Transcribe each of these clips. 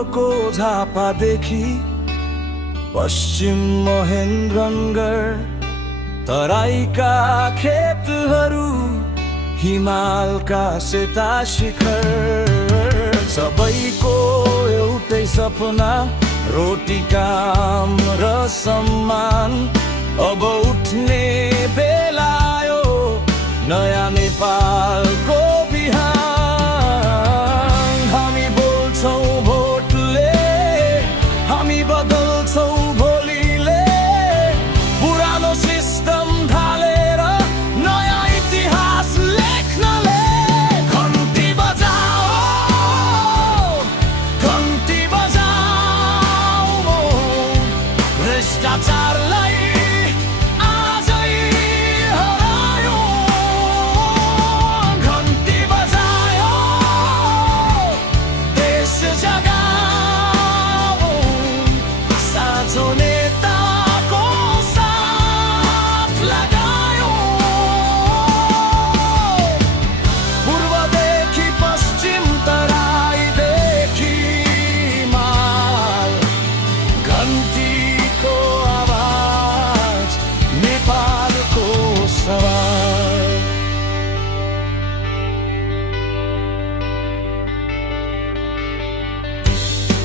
पूर्वको झापादेखि पश्चिम महेन्द्रनगढ, तराईका खेतहरू, हिमालका सेता शिखर, सबैको एउटै सपना, रोटी काम र सम्मान। अब उठ्ने बेला आयो नयाँ नेपालको बिहान। हामी बोल्छौँ भोटले, हामी बदल्छौँ भोलिले, पुरानो सिस्टम ढालेर नयाँ इतिहास लेख्नले। घन्टी बजाऊ, घन्टी बजाऊ, भ्रष्टाचारलाई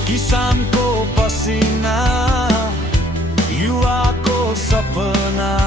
किसानको पसिना, युवाको सपना।